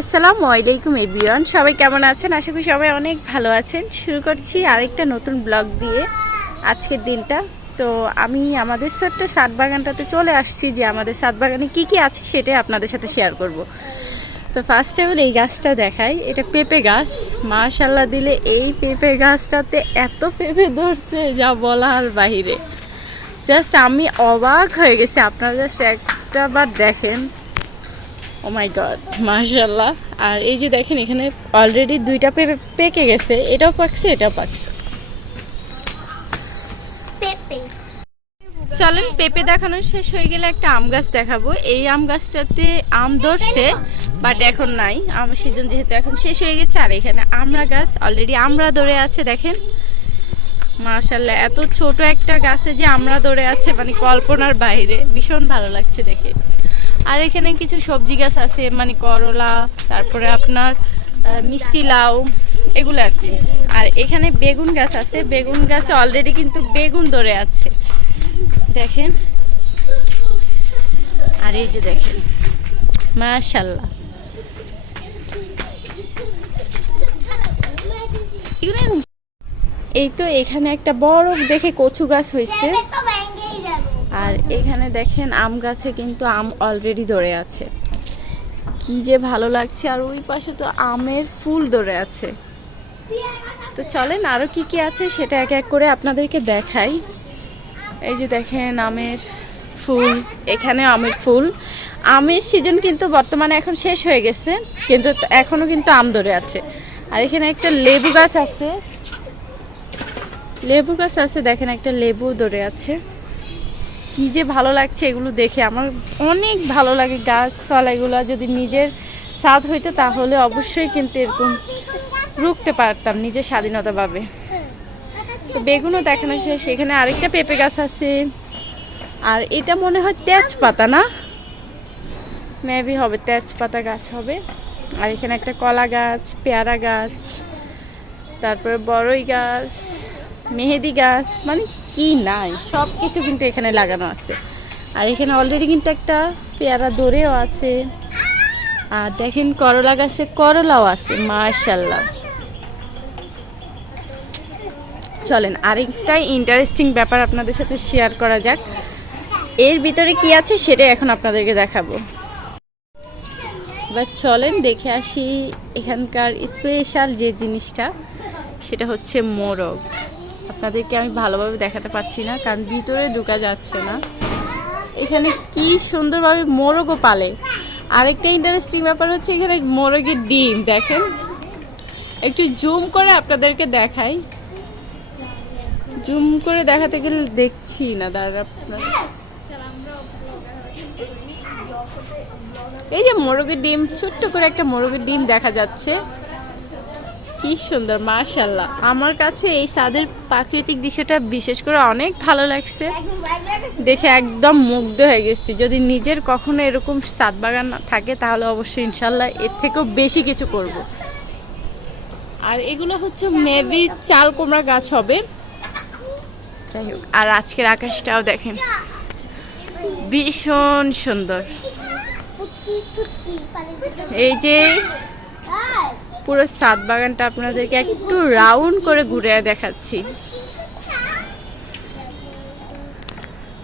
আসসালামু আলাইকুম এভরিওয়ান। সবাই কেমন আছেন? আশা করি সবাই অনেক ভালো আছেন। শুরু করছি আরেকটা নতুন ব্লগ দিয়ে আজকের দিনটা। তো আমি আমাদের ছোট্ট সাত বাগানটাতে চলে আসছি যে আমাদের সাত বাগানে কী কী আছে সেটাই আপনাদের সাথে শেয়ার করব। তো ফার্স্ট অল এই গাছটা দেখাই। এটা পেঁপে গাছ। মাশাল্লাহ দিলে এই পেঁপে গাছটাতে এত পেঁপে ধরছে যা বলার বাহিরে। জাস্ট আমি অবাক হয়ে গেছি। আপনারা জাস্ট একটা বার দেখেন। ও মাই গড মাশাল্লাহ আর এই যে দেখেন এখানে অলরেডি দুইটা পেঁপে পেকে গেছে। এটাও পাকছে এটাও পাকছে। চলেন পেঁপে দেখানো শেষ হয়ে গেলে একটা আম গাছ দেখাবো। এই আম গাছটাতে আম ধরছে বাট এখন নাই। আমার সিজন যেহেতু এখন শেষ হয়ে গেছে আর এখানে আমড়া গাছ অলরেডি আমড়া ধরে আছে দেখেন। মাশাল্লাহ এত ছোট একটা গাছে যে আমরা ধরে আছে মানে কল্পনার বাইরে। ভীষণ ভালো লাগছে দেখে। আর এখানে কিছু সবজি গাছ আছে মানে করলা, তারপরে আপনার মিষ্টি লাউ, এগুলো আর কি। আর এখানে বেগুন গাছ আছে, বেগুন গাছে অলরেডি কিন্তু বেগুন ধরে আছে। দেখেন। আর এই যে দেখেন মাশাল্লাহ এই তো এখানে একটা বড় দেখে কচু গাছ হয়েছে। আর এখানে দেখেন আম গাছে কিন্তু আম অলরেডি ধরে আছে। কি যে ভালো লাগছে, আর ওই পাশে তো আমের ফুল ধরে আছে। তো চলেন আরও কি কি আছে সেটা এক এক করে আপনাদেরকে দেখাই। এই যে দেখেন আমের ফুল এখানে আমের ফুল। আমের সিজন কিন্তু বর্তমানে এখন শেষ হয়ে গেছে, কিন্তু এখনও কিন্তু আম ধরে আছে। আর এখানে একটা লেবু গাছ আছে। লেবু গাছ আছে, দেখেন একটা লেবু ধরে আছে। কি যে ভালো লাগছে এগুলো দেখে। আমার অনেক ভালো লাগে গাছপালা এগুলো। যদি নিজের স্বাদ হইতো তাহলে অবশ্যই কিন্তু এরকম রুখতে পারতাম নিজের স্বাধীনতা পাবে তো বেগুনও দেখানো শেষ। এখানে আরেকটা পেঁপে গাছ আছে। আর এটা মনে হয় তেজপাতা না? মেবি হবে, তেজপাতা গাছ হবে। আর এখানে একটা কলা গাছ, পেয়ারা গাছ, তারপরে বড়ই গাছ। মেহেদি গাছ মানে কি নাই সব কিছু কিন্তু এখানে লাগানো আছে। আর এখানে অলরেডি কিন্তু একটা পেয়ারা দৌড়েও আছে। আর দেখেন করলা গাছে করলাও আছে মাশাল্লাহ চলেন আরেকটাই ইন্টারেস্টিং ব্যাপার আপনাদের সাথে শেয়ার করা যাক। এর ভিতরে কি আছে সেটাই এখন আপনাদেরকে দেখাবো। এবার চলেন, দেখে আসি এখানকার স্পেশাল যে জিনিসটা, সেটা হচ্ছে মোরগ। আপনাদেরকে আমি ভালোভাবে দেখাতে পারছি না, কারণ ভিতরে ঢুকা যাচ্ছে না। এখানে কি সুন্দরভাবে মোরগও পালে। আরেকটা ইন্টারেস্টিং ব্যাপার হচ্ছে এখানে মোরগের ডিম, দেখেন। একটু জুম করে আপনাদেরকে দেখাই। জুম করে দেখাতে গেলে দেখছি না দাঁড়া আপনার। এই যে মোরগের ডিম, ছোট্ট করে একটা মোরগের ডিম দেখা যাচ্ছে। কি সুন্দর মাশাল্লাহ আমার কাছে এই সাদের প্রাকৃতিক দৃশ্যটা বিশেষ করে অনেক ভালো লাগছে। দেখে একদম মুগ্ধ হয়ে গেছি। যদি নিজের কখনো এরকম সাদ বাগান থাকে, তাহলে অবশ্যই ইনশাল্লাহ এর থেকেও বেশি কিছু করব। আর এগুলো হচ্ছে মেবি চাল কুমড়া গাছ হবে। যাই হোক, আর আজকের আকাশটাও দেখেন। ভীষণ সুন্দর। এই যে পুরো সাত বাগানটা আপনাদেরকে একটু রাউন্ড করে ঘুরে দেখাচ্ছি।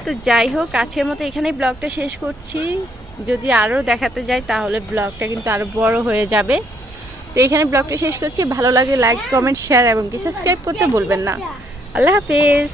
তো যাই হোক, আজকের মতো এখানেই ব্লগটা শেষ করছি। যদি আরও দেখাতে যাই, তাহলে ব্লগটা কিন্তু আরও বড় হয়ে যাবে। তো এখানে ব্লগটা শেষ করছি। ভালো লাগে লাইক কমেন্ট শেয়ার এবং কি সাবস্ক্রাইব করতে বলবেন না। আল্লাহ হাফেজ।